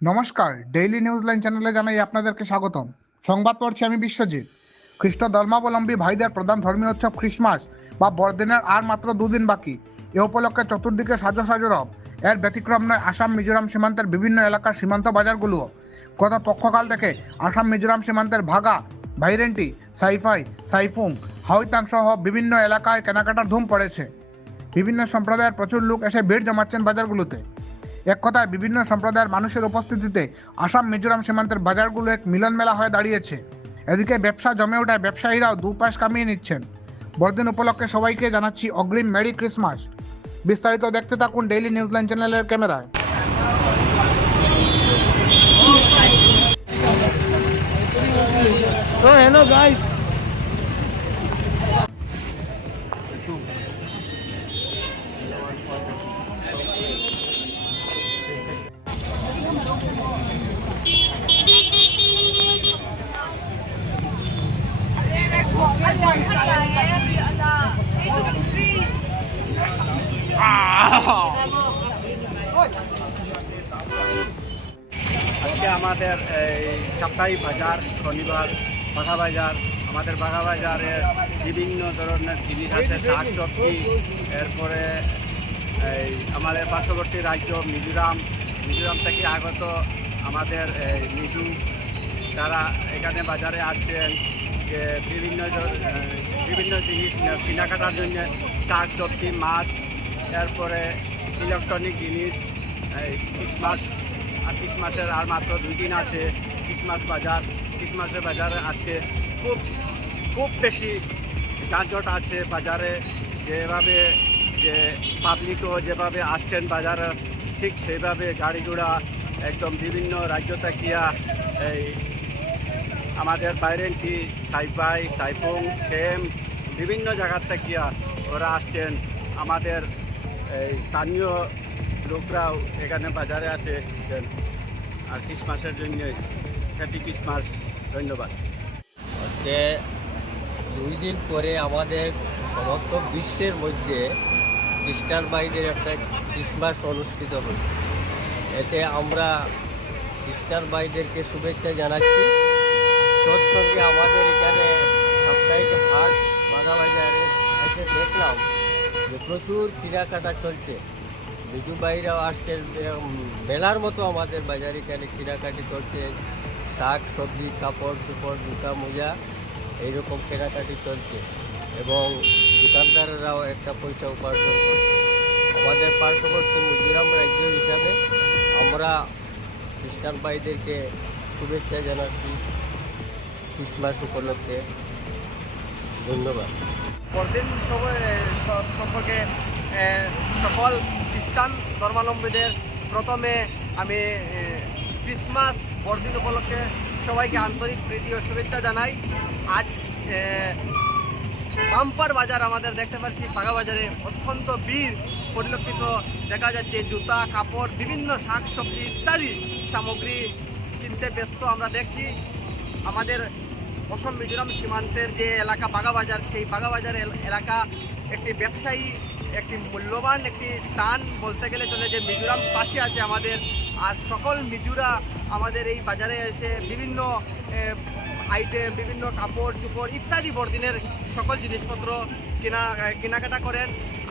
নমস্কার, daily news line চ্যানেলে জানাই আপনাদেরকে স্বাগতম। সংবাদ পড়ছি আমি বিশ্বজিৎ। খ্রিস্ট ধর্মাবলম্বী ভাইদের প্রধান ধর্মীয় উৎসব খ্রিস্টমাস বা বড়দিনের আর মাত্র দুদিন বাকি। এ উপলক্ষে চতুর্দিকে সাজো সাজো রব। এর ব্যতিক্রম নয় আসাম মিজোরাম সীমান্তের বিভিন্ন এলাকার সীমান্ত বাজারগুলোও। গত পক্ষকাল থেকে আসাম মিজোরাম সীমান্তের ভাগা, ভাইরেন্টি, সাইফাই, সাইফুং, হাওইতাং সহ বিভিন্ন এলাকায় কেনাকাটার ধুম পড়েছে। বিভিন্ন সম্প্রদায়ের প্রচুর লোক এসে ভিড় জমাচ্ছেন বাজারগুলোতে। এক কথায় বিভিন্ন সম্প্রদায়ের মানুষের উপস্থিতিতে আসাম মিজোরাম সীমান্তের বাজারগুলো এক মিলন মেলা হয়ে দাঁড়িয়েছে। এদিকে ব্যবসা জমে ওঠায় ব্যবসায়ীরাও দুপাশ কামিয়ে নিচ্ছেন। বড়দিন উপলক্ষে সবাইকে জানাচ্ছি অগ্রিম মেরি ক্রিসমাস। বিস্তারিত দেখতে থাকুন ডেইলি নিউজলাইন চ্যানেলের ক্যামেরায়। So hello guys. আজকে আমাদের এই সাপ্তাহিক বাজার শনিবার বাঘা বাজার। আমাদের বাঘা বাজারে বিভিন্ন ধরনের জিনিস আছে, শাক সবজি। এরপরে এই আমাদের পার্শ্ববর্তী রাজ্য মিজোরাম থেকে আগত আমাদের মিজু, তারা এখানে বাজারে আসছেন যে বিভিন্ন জিনিস কেনাকাটার জন্য, শাক সবজি, মাছ, এরপরে ইলেকট্রনিক জিনিস। এই ক্রিসমাসের আর মাত্র 2 দিন আছে। ক্রিসমাসের বাজারে আজকে খুব বেশি যানজট আছে বাজারে। যেভাবে যে পাবলিকও যেভাবে আসছেন বাজারে, ঠিক সেইভাবে গাড়ি ঘোড়া একদম বিভিন্ন রাজ্য থেকে এই আমাদের বাইরেন্টি, সাইফাই, সাইফুং, সেম বিভিন্ন জায়গার থেকে ওরা আসছেন। আমাদের এই স্থানীয় লোকরাও এখানে বাজারে আসে আর ক্রিসমাসের জন্য। হ্যাপি ক্রিসমাস, ধন্যবাদ। আজকে 2 দিন পরে আমাদের সমস্ত বিশ্বের মধ্যে খ্রিস্টান ভাইদের একটা ক্রিসমাস অনুষ্ঠিত হচ্ছে। এতে আমরা খ্রিস্টান ভাইদেরকে শুভেচ্ছা জানাচ্ছি। তৎসঙ্গে আমাদের এখানে সাপ্তাহিক হাট বাঘা বাজারে এসে দেখলাম যে প্রচুর কেনাকাটা চলছে। বিজু ভাইরাও আসছে, মেলার মতো আমাদের বাজারে এখানে কেনাকাটি করছে। শাক সবজি, কাপড় চোপড়, জুতা মোজা এইরকম কেনাকাটি চলছে এবং দোকানদাররাও একটা পয়সা উপার্জন করছে। আমাদের পার্শ্ববর্তী মিজোরাম রাজ্য হিসাবে আমরা খ্রিস্টান ভাইদেরকে শুভেচ্ছা জানাচ্ছি ক্রিসমাস উপলক্ষে। ধন্যবাদ। বড়দিন সম্পর্কে সকল খ্রিস্টান ধর্মাবলম্বীদের প্রথমে আমি ক্রিসমাস বড়দিন উপলক্ষে সবাইকে আন্তরিক প্রীতি ও শুভেচ্ছা জানাই। আজ বাম্পার বাজার আমাদের দেখতে পাচ্ছি, বাঘা বাজারে অত্যন্ত ভিড় পরিলক্ষিত দেখা যাচ্ছে। জুতা, কাপড়, বিভিন্ন শাক সবজি ইত্যাদি সামগ্রী কিনতে ব্যস্ত আমরা দেখছি। আমাদের অসম মিজোরাম সীমান্তের যে এলাকা বাঘা বাজার, সেই বাঘা বাজার এলাকা একটি ব্যবসায়ী, একটি মূল্যবান একটি স্থান বলতে গেলে চলে, যে মিজোরাম পাশে আছে আমাদের। আর সকল মিজোরা আমাদের এই বাজারে এসে বিভিন্ন আইটেম, বিভিন্ন কাপড় চোপড় ইত্যাদি বড়দিনের সকল জিনিসপত্র কেনাকাটা করেন।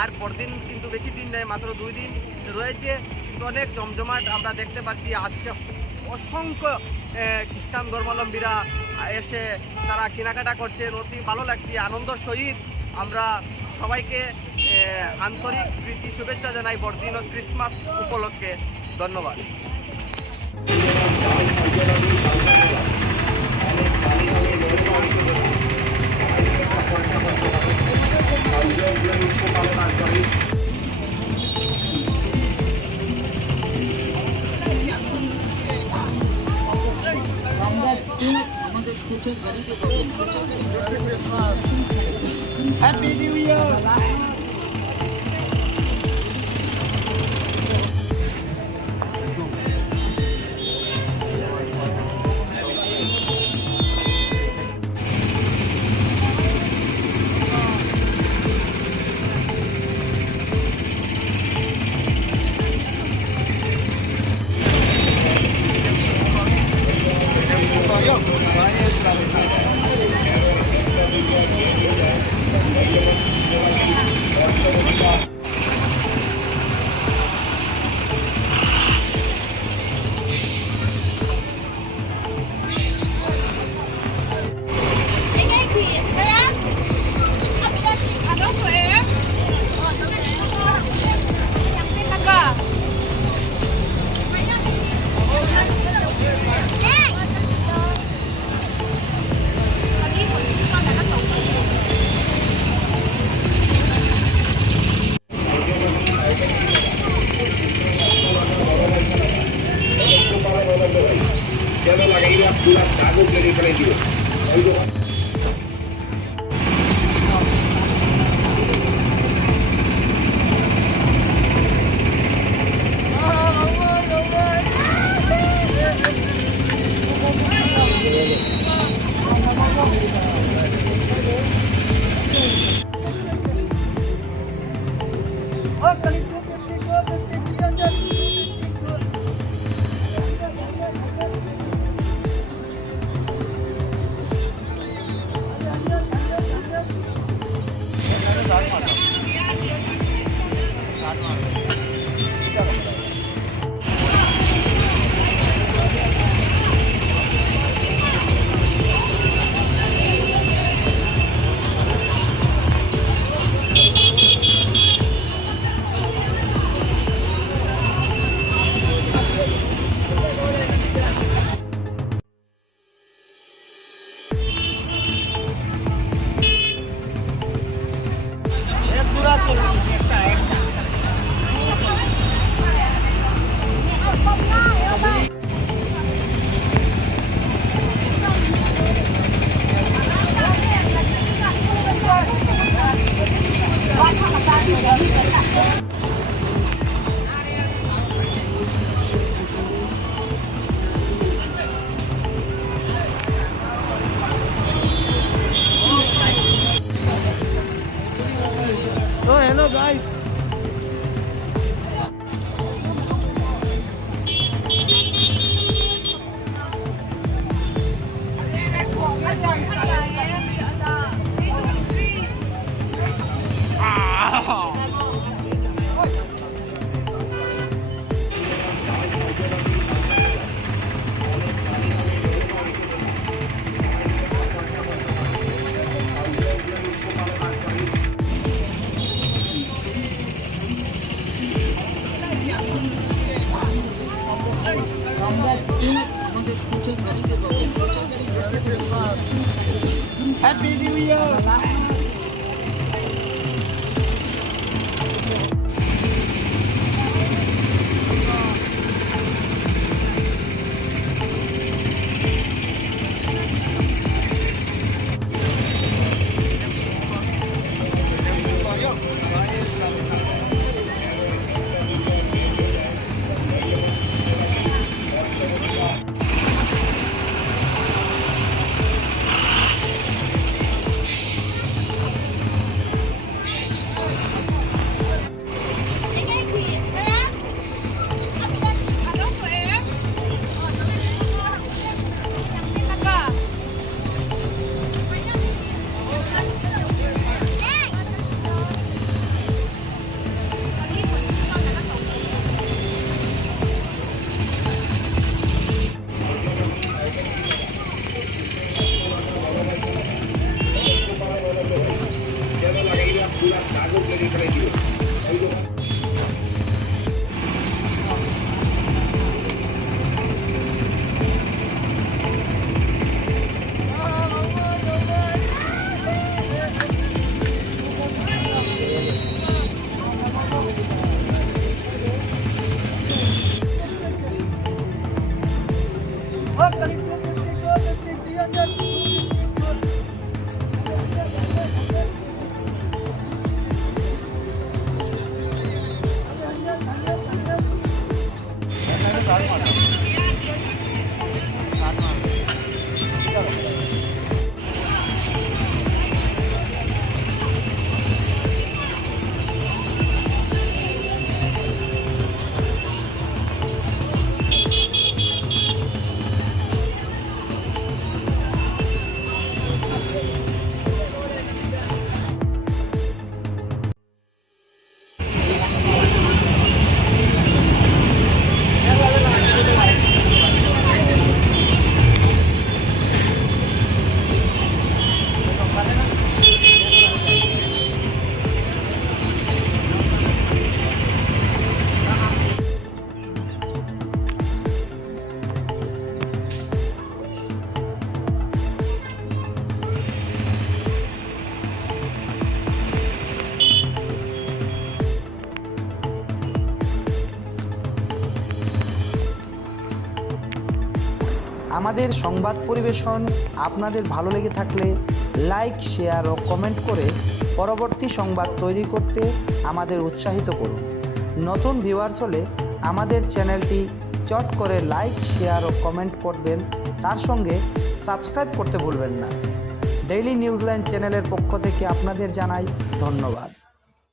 আর বড়দিন কিন্তু বেশি দিন নেই, মাত্র 2 দিন রয়েছে, কিন্তু অনেক জমজমাট আমরা দেখতে পাচ্ছি। আজকে অসংখ্য খ্রিস্টান ধর্মাবলম্বীরা এসে তারা কেনাকাটা করছেন। অতি ভালো লাগছে, আনন্দ সহিত আমরা সবাইকে আন্তরিক প্রীতি শুভেচ্ছা জানাই বড়দিন ও ক্রিসমাস উপলক্ষে। ধন্যবাদ। Happy new year. Cái thì cái đó hấp dẫn ở đó của em. Nó cái cắt vào. আমাদের সংবাদ পরিবেশন আপনাদের ভালো লেগে থাকলে লাইক, শেয়ার ও কমেন্ট করে পরবর্তী সংবাদ তৈরি করতে আমাদের উৎসাহিত করুন। নতুন ভিউয়ার্স হলে আমাদের চ্যানেলটি চট করে লাইক, শেয়ার ও কমেন্ট করবেন, তার সঙ্গে সাবস্ক্রাইব করতে ভুলবেন না। ডেইলি নিউজলাইন চ্যানেলের পক্ষ থেকে আপনাদের জানাই ধন্যবাদ।